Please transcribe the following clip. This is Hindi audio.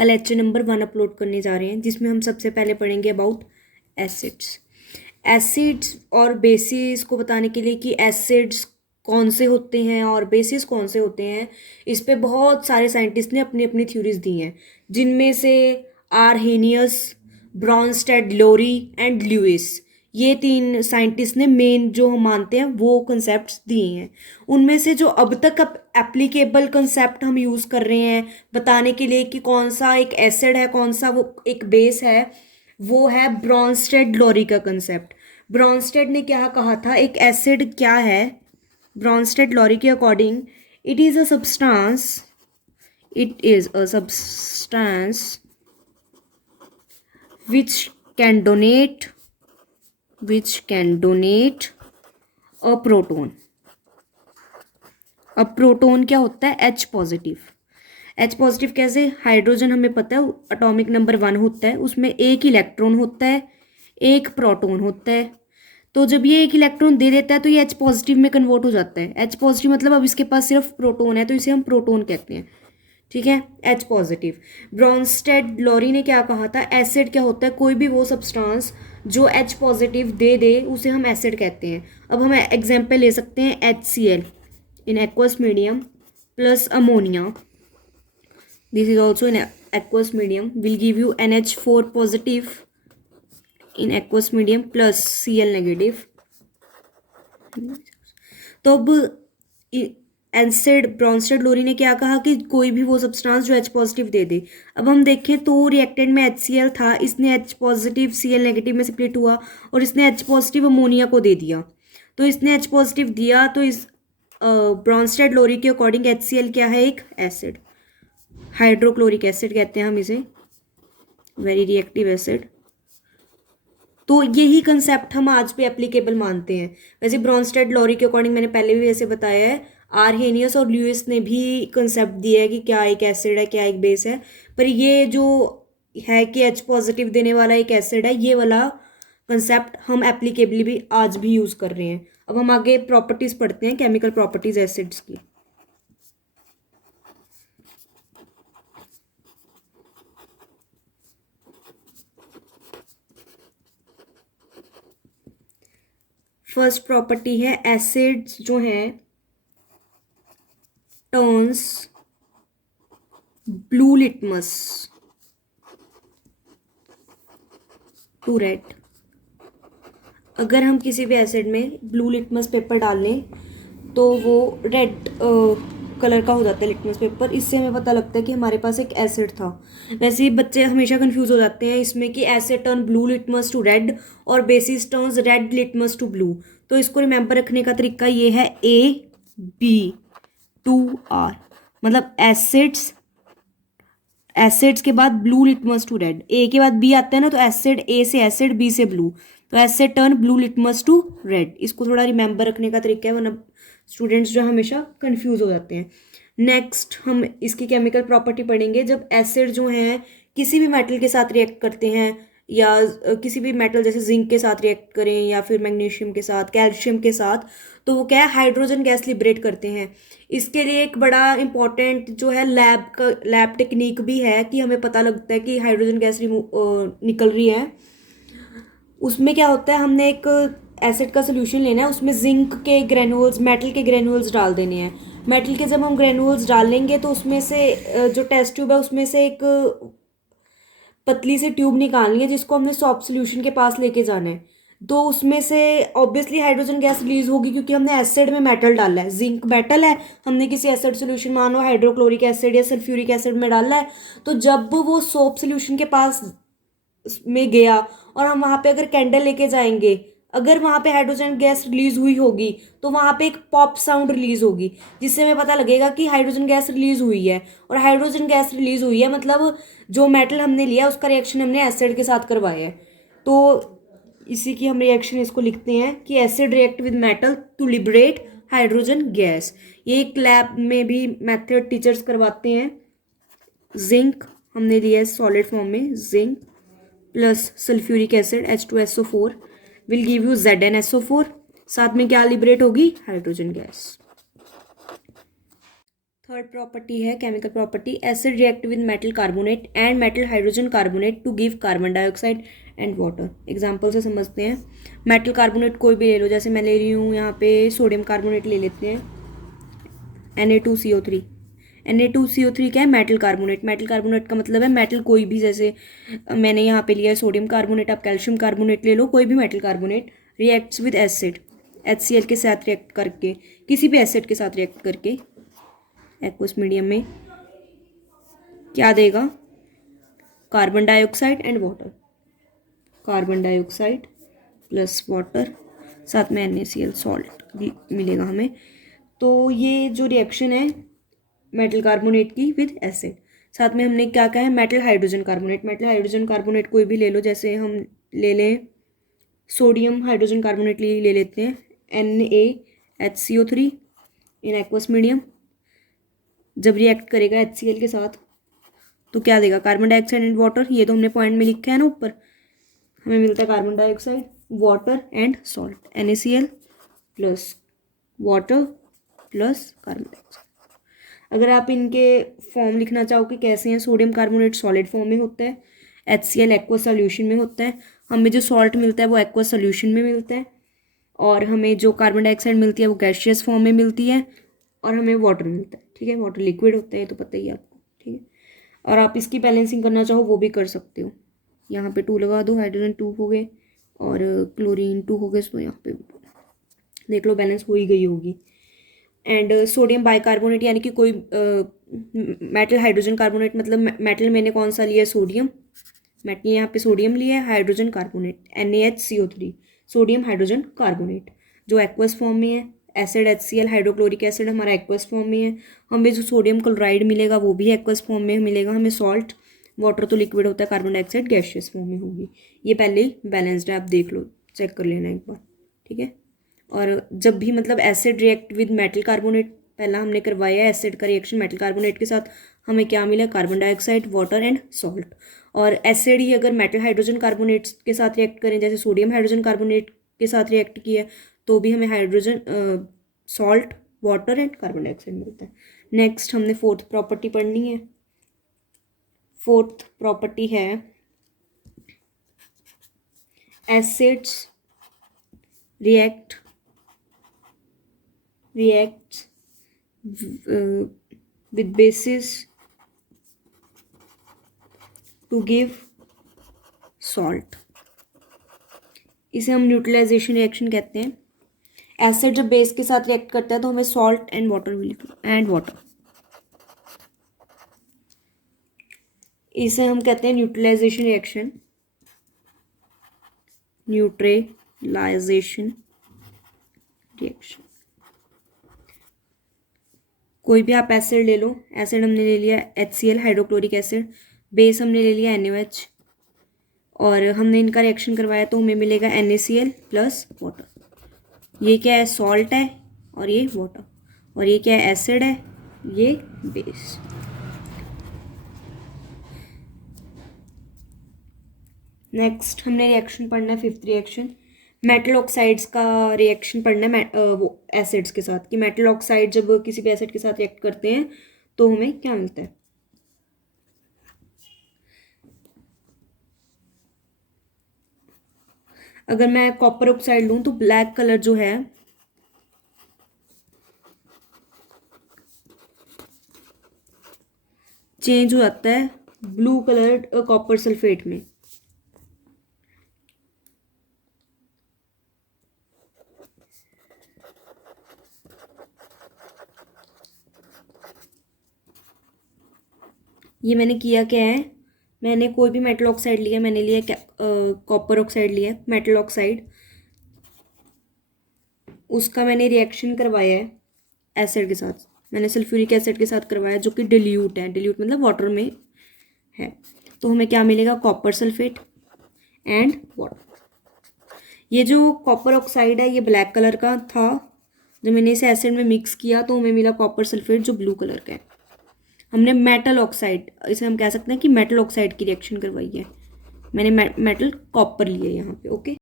का लेक्चर नंबर 1 अपलोड करने जा रहे हैं, जिसमें हम सबसे पहले पढ़ेंगे अबाउट एसिड्स। एसिड्स और बेसिस को बताने के लिए कि एसिड्स कौन से होते हैं और बेसिस कौन से होते हैं, इस पे बहुत सारे साइंटिस्ट ने अपनी अपनी थ्योरीज दी हैं, जिनमें से Arrhenius, Bronsted, Lowry and Lewis, ये 3 साइंटिस्ट ने मेन जो हम मानते हैं वो कंसेप्ट दिए हैं। उनमें से जो अब तक एप्लीकेबल कंसेप्ट हम यूज़ कर रहे हैं बताने के लिए कि कौन सा एक एसिड है, कौन सा वो एक बेस है, वो है ब्रॉन्स्टेड लोरी का कंसेप्ट। ब्रॉन्स्टेड ने क्या कहा था, एक एसिड क्या है? ब्रॉन्स्टेड लोरी के according it is a substance, it is a substance which can donate a proton। अब प्रोटोन क्या होता है? H positive. H पॉजिटिव कैसे? हाइड्रोजन हमें पता है एटॉमिक नंबर 1 होता है, उसमें एक इलेक्ट्रॉन होता है, एक प्रोटोन होता है। तो जब ये एक इलेक्ट्रॉन दे देता है तो ये H पॉजिटिव में कन्वर्ट हो जाता है। H पॉजिटिव मतलब अब इसके पास सिर्फ प्रोटोन है, तो इसे हम प्रोटोन कहते हैं। ठीक है, H पॉजिटिव। ब्रॉन्स्टेड लोरी ने क्या कहा था? एसिड क्या होता है? कोई भी वो सब्सटेंस जो H पॉजिटिव दे दे उसे हम एसिड कहते हैं। अब हम एग्जाम्पल ले सकते हैं HCl in aqueous medium plus ammonia, this is also in aqueous medium, will give you NH4 positive in aqueous medium plus Cl negative। तो अब एसिड ब्रॉन्स्टेड लोरी ने क्या कहा कि कोई भी वो सब्सटेंस जो H पॉजिटिव दे दे। अब हम देखें तो रिएक्टेंट में HCl था, इसने H पॉजिटिव Cl नेगेटिव में स्प्लिट हुआ और इसने H पॉजिटिव अमोनिया को दे दिया। तो इसने H पॉजिटिव दिया, तो इस ब्रॉन्स्टेड लोरी के अकॉर्डिंग HCl क्या है? एक एसिड, हाइड्रोक्लोरिक एसिड कहते हैं हम इसे, वेरी रिएक्टिव एसिड। तो यही कंसेप्ट हम आज भी एप्लीकेबल मानते हैं। वैसे ब्रॉन्स्टेड लोरी के अकॉर्डिंग मैंने पहले भी वैसे बताया है, आरहेनियस और ल्यूइस ने भी कंसेप्ट दिया है कि क्या एक एसिड है, क्या एक बेस है। पर ये जो है कि H पॉजिटिव देने वाला एक एसिड है, ये वाला कंसेप्ट हम एप्लीकेबली भी आज भी यूज़ कर रहे हैं। अब हम आगे प्रॉपर्टीज़ पढ़ते हैं, केमिकल प्रॉपर्टीज़ एसिड्स की। फर्स्ट प्रॉपर्टी है, एसिड्स जो हैं turns blue litmus to red. अगर हम किसी भी एसिड में ब्लू लिटमस पेपर डाल लें तो वो रेड कलर का हो जाता है लिटमस पेपर। इससे हमें पता लगता है कि हमारे पास एक एसिड था। वैसे ही बच्चे हमेशा कंफ्यूज हो जाते हैं इसमें कि acid turn blue litmus to red और bases turns red litmus to blue. तो इसको रिमेंबर रखने का तरीका ये है A B 2R, मतलब एसिड्स के बाद ब्लू लिटमस टू रेड, ए के बाद बी आता है ना, तो एसिड ए से एसिड, बी से ब्लू, तो acid turn blue litmus to red. इसको थोड़ा रिमेंबर रखने का तरीका है, वरना स्टूडेंट्स जो हमेशा कंफ्यूज हो जाते हैं। नेक्स्ट हम इसकी केमिकल प्रॉपर्टी पढ़ेंगे। जब एसिड जो है किसी भी मेटल के साथ रिएक्ट करते हैं, या किसी भी मेटल जैसे जिंक के साथ रिएक्ट करें या फिर मैग्नीशियम के साथ, कैल्शियम के साथ, तो वो क्या है? हाइड्रोजन गैस लिबरेट करते हैं। इसके लिए एक बड़ा इंपॉर्टेंट जो है लैब टेक्निक भी है कि हमें पता लगता है कि हाइड्रोजन गैस निकल रही है। उसमें क्या होता है, हमने एक एसिड का सोल्यूशन लेना है, उसमें जिंक के ग्रेनुल्स, मेटल के ग्रेनुल्स डाल देने हैं। मेटल के जब हम ग्रेनुल्स डाल लेंगे तो उसमें से जो टेस्ट ट्यूब है उसमें से एक पतली सी ट्यूब निकालनी है, जिसको हमने सॉफ्ट सोल्यूशन के पास लेके जाना है। तो उसमें से ऑब्वियसली हाइड्रोजन गैस रिलीज होगी, क्योंकि हमने एसिड में मेटल डाला है, जिंक मेटल है, हमने किसी एसिड सोल्यूशन, मानो हाइड्रोक्लोरिक एसिड या सल्फ्यूरिक एसिड में डाला है। तो जब वो सोप सोल्यूशन के पास में गया और हम वहाँ पे अगर कैंडल लेके जाएंगे, अगर वहाँ पे हाइड्रोजन गैस रिलीज हुई होगी तो वहाँ पे एक पॉप साउंड रिलीज होगी, जिससे हमें पता लगेगा कि हाइड्रोजन गैस रिलीज हुई है। और हाइड्रोजन गैस रिलीज हुई है मतलब जो मेटल हमने लिया उसका रिएक्शन हमने एसिड के साथ करवाया है। तो इसी की हम रिएक्शन इसको लिखते हैं कि acid react with metal to liberate hydrogen gas. ये एक लैब में भी मेथड टीचर्स करवाते हैं। जिंक हमने लिया है सॉलिड फॉर्म में, zinc plus sulphuric acid H2SO4 will give you ZnSO4। साथ में क्या लिबरेट होगी? Hydrogen gas. थर्ड प्रॉपर्टी है chemical property, acid react with metal carbonate and metal hydrogen carbonate to give carbon dioxide and water. Example से समझते हैं। मेटल कार्बोनेट कोई भी ले लो, जैसे मैं ले रही हूँ यहाँ पे सोडियम कार्बोनेट ले लेते हैं, Na2CO3। Na2CO3 क्या है? Metal carbonate. मेटल कार्बोनेट का मतलब है मेटल कोई भी, जैसे मैंने यहाँ पे लिया है सोडियम कार्बोनेट, आप कैल्शियम कार्बोनेट ले लो, कोई भी metal carbonate reacts with acid, HCl के साथ रिएक्ट करके, किसी भी एसिड के साथ रिएक्ट करके एक्वस मीडियम में क्या देगा? Carbon dioxide and water. Carbon dioxide plus water, साथ में NaCl सॉल्ट भी मिलेगा हमें। तो ये जो रिएक्शन है मेटल कार्बोनेट की विद एसिड। साथ में हमने क्या कहा है? Metal hydrogen carbonate. Metal hydrogen carbonate कोई भी ले लो, जैसे हम ले लें सोडियम हाइड्रोजन कार्बोनेट ले लेते हैं, NaHCO3 इन एक्वस मीडियम। जब रिएक्ट करेगा HCl के साथ तो क्या देगा? Carbon dioxide and water. ये तो हमने पॉइंट में लिखा है ना ऊपर, हमें मिलता है carbon dioxide, water and salt, NaCl plus water plus carbon dioxide. अगर आप इनके फॉर्म लिखना चाहो कि कैसे हैं, सोडियम कार्बोनेट सॉलिड फॉर्म में होता है, HCl एक्वस सॉल्यूशन में होता है, हमें जो सॉल्ट मिलता है वो एक्वस सॉल्यूशन में मिलता है, और हमें जो कार्बन डाइऑक्साइड मिलती है वो गैसियस फॉर्म में मिलती है, और हमें वाटर मिलता है। ठीक है, वाटर लिक्विड होता है, ये तो पता ही है आपको। ठीक है, और आप इसकी बैलेंसिंग करना चाहो वो भी कर सकते हो। यहाँ पे 2 लगा दो, हाइड्रोजन 2 हो गए और क्लोरीन 2 हो गए, तो यहाँ पे देख लो बैलेंस हो ही गई होगी। एंड सोडियम बाइकार्बोनेट यानी कि कोई मेटल हाइड्रोजन कार्बोनेट, मतलब मेटल मैंने कौन सा लिया है? सोडियम। मेटल यहाँ पे सोडियम लिया है, hydrogen carbonate NaHCO3, sodium hydrogen carbonate, जो एक्वस फॉर्म में है। एसिड HCl हाइड्रोक्लोरिक एसिड हमारा एक्वस फॉर्म में है। हमें जो सोडियम क्लोराइड मिलेगा वो भी एक्वस फॉर्म में मिलेगा। हमें सॉल्ट, वाटर तो लिक्विड होता है, कार्बन डाइऑक्साइड गैसियस फॉर्म में होगी। ये पहले ही बैलेंस्ड है, आप देख लो, चेक कर लेना एक बार। ठीक है, और जब भी मतलब acid react with metal carbonate, पहला हमने करवाया एसिड का रिएक्शन मेटल कार्बोनेट के साथ, हमें क्या मिला? Carbon dioxide, water and salt. और एसिड ही अगर मेटल हाइड्रोजन कार्बोनेट के साथ रिएक्ट करें, जैसे सोडियम हाइड्रोजन कार्बोनेट के साथ रिएक्ट किया, तो भी हमें hydrogen, salt, water and carbon dioxide मिलता है। नेक्स्ट हमने फोर्थ प्रॉपर्टी पढ़नी है। फोर्थ प्रॉपर्टी है acids reacts with bases to give salt। इसे हम न्यूट्रलाइजेशन रिएक्शन कहते हैं। एसिड जब बेस के साथ रिएक्ट करता है तो हमें सॉल्ट एंड वाटर वाटर, इसे हम कहते हैं न्यूट्रलाइजेशन रिएक्शन। Neutralisation reaction. कोई भी आप एसिड ले लो, एसिड हमने ले लिया HCl हाइड्रोक्लोरिक एसिड, बेस हमने ले लिया NaOH, और हमने इनका रिएक्शन करवाया तो हमें मिलेगा NaCl प्लस वाटर। ये क्या है? सॉल्ट है, और ये वाटर, और ये क्या है? एसिड है, ये बेस। नेक्स्ट हमने रिएक्शन पढ़ना है, फिफ्थ रिएक्शन, मेटल ऑक्साइड्स का रिएक्शन पढ़ना है वो एसिड्स के साथ, कि मेटल ऑक्साइड जब किसी भी एसिड के साथ रिएक्ट करते हैं तो हमें क्या मिलता है? अगर मैं कॉपर ऑक्साइड लूं तो ब्लैक कलर जो है चेंज हो जाता है ब्लू कलर कॉपर सल्फेट में। ये मैंने किया क्या है? मैंने कोई भी मेटल ऑक्साइड लिया, मैंने लिया कॉपर ऑक्साइड लिया, मेटल ऑक्साइड, उसका मैंने रिएक्शन करवाया है एसिड के साथ। मैंने सल्फ्यूरिक एसिड के साथ करवाया जो कि डिल्यूट है, डिल्यूट मतलब वाटर में है। तो हमें क्या मिलेगा? Copper sulphate and water. ये जो कॉपर ऑक्साइड है ये ब्लैक कलर का था, जब मैंने इसे एसिड में मिक्स किया तो हमें मिला कॉपर सल्फेट जो ब्लू कलर का है। हमने मेटल ऑक्साइड, इसे हम कह सकते हैं कि मेटल ऑक्साइड की रिएक्शन करवाई है। मैंने मेटल कॉपर लिया यहाँ पे। ओके,